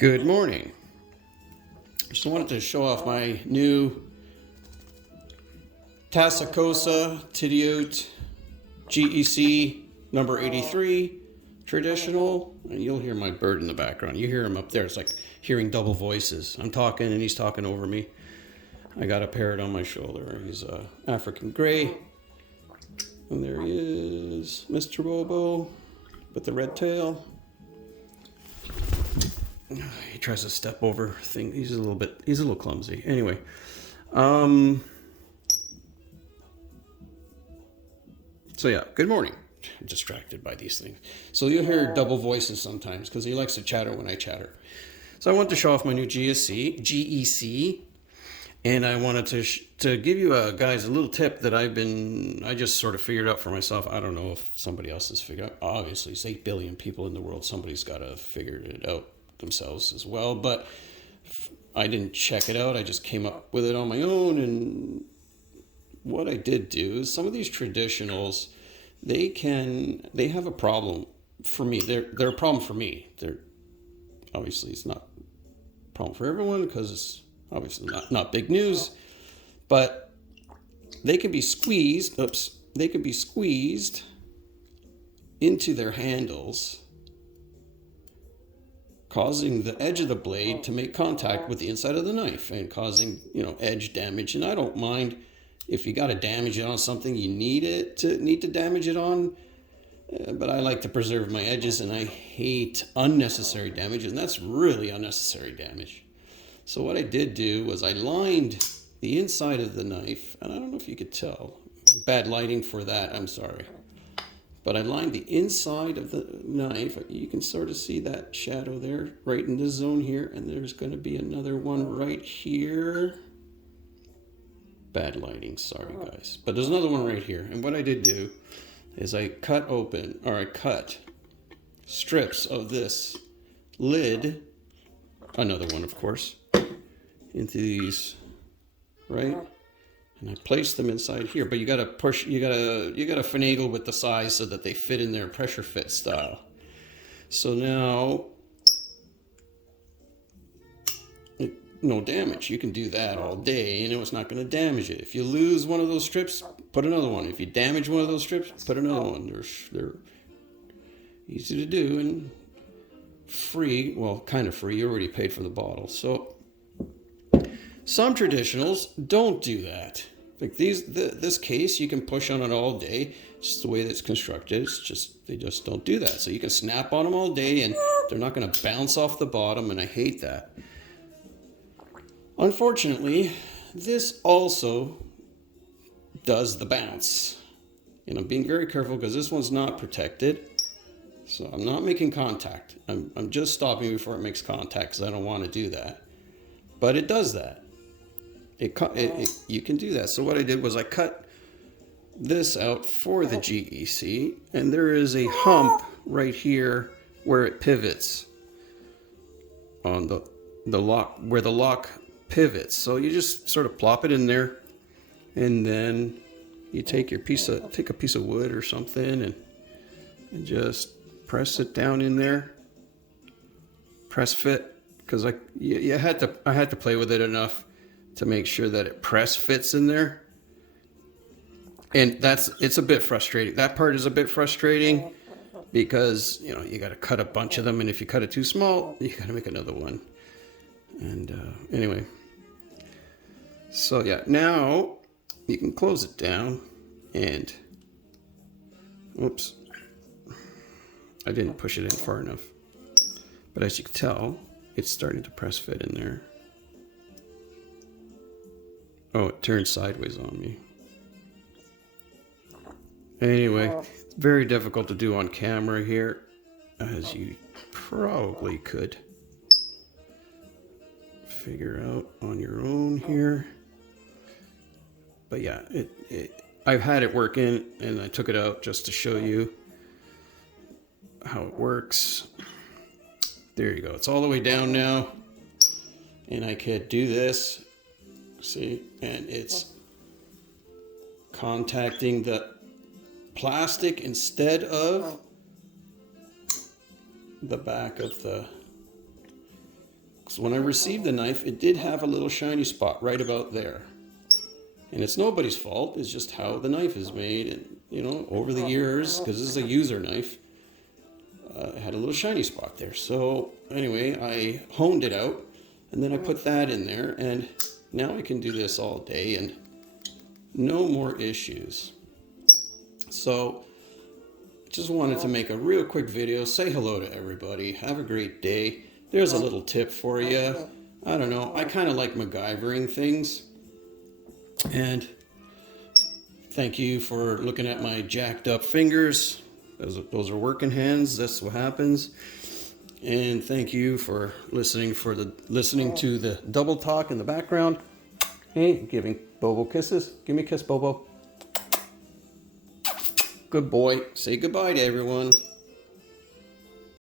Good morning. Just wanted to show off my new Tasacosa Tidioute GEC number 83 traditional. And you'll hear my bird in the background. You hear him up there. It's like hearing double voices. I'm talking and he's talking over me. I got a parrot on my shoulder. He's African gray. And there he is, Mr. Bobo with the red tail. He tries to step over thing. He's a little clumsy. Anyway, so yeah, good morning. I'm distracted by these things. So you'll hear double voices sometimes because he likes to chatter when I chatter. So I want to show off my new GEC, and I wanted to give you guys a little tip that I just sort of figured out for myself. I don't know if somebody else has figured out. Obviously, it's 8 billion people in the world. Somebody's got to figure it out themselves as well, but I didn't check it out. I just came up with it on my own. And what I did do is some of these traditionals, they have a problem for me. They're a problem for me. They're obviously, it's not a problem for everyone because it's obviously not big news, but they can be squeezed. They can be squeezed into their handles, causing the edge of the blade to make contact with the inside of the knife and causing, edge damage. And I don't mind if you got to damage it on something you need to damage it on, but I like to preserve my edges, and I hate unnecessary damage, and that's really unnecessary damage. So what I did do was I lined the inside of the knife, and I don't know if you could tell, bad lighting for that, I'm sorry. But I lined the inside of the knife. You can sort of see that shadow there, right in this zone here. And there's going to be another one right here. Bad lighting, sorry guys. But there's another one right here. And what I did do is I cut strips of this lid, another one of course, into these, right? And I placed them inside here, but you gotta finagle with the size so that they fit in there pressure fit style. So now, no damage. You can do that all day and it's not gonna damage it. If you lose one of those strips, put another one. If you damage one of those strips, put another one. They're easy to do and free. Well, kind of free. You already paid for the bottle. So some traditionals don't do that. Like this case, you can push on it all day. It's just the way that it's constructed. They just don't do that. So you can snap on them all day, and they're not going to bounce off the bottom. And I hate that. Unfortunately, this also does the bounce. And I'm being very careful because this one's not protected. So I'm not making contact. I'm just stopping before it makes contact because I don't want to do that. But it does that. You can do that. So what I did was I cut this out for the GEC, and there is a hump right here where it pivots on the lock, where the lock pivots. So you just sort of plop it in there, and then you take a piece of wood or something and just press it down in there. Press fit, because I had to play with it enough to make sure that it press fits in there. And it's a bit frustrating. That part is a bit frustrating because, you got to cut a bunch of them. And if you cut it too small, you got to make another one. And anyway. So yeah, now you can close it down and, oops, I didn't push it in far enough. But as you can tell, it's starting to press fit in there. Oh, it turned sideways on me. Anyway, it's very difficult to do on camera here, as you probably could figure out on your own here. But yeah, I've had it working, and I took it out just to show you how it works. There you go. It's all the way down now, and I could do this. See, and it's contacting the plastic instead of the back of the So when I received the knife, it did have a little shiny spot right about there. And it's nobody's fault, it's just how the knife is made. And, you know, over the years, because this is a user knife, it had a little shiny spot there. So anyway, I honed it out, and then I put that in there, and now I can do this all day and no more issues. So just wanted to make a real quick video, say hello to everybody, have a great day. There's a little tip for you. I don't know, I kind of like MacGyvering things. And thank you for looking at my jacked up fingers. Those are working hands, that's what happens. And thank you for listening to the double talk in the background. Hey, giving Bobo kisses. Give me a kiss, Bobo. Good boy. Say goodbye to everyone.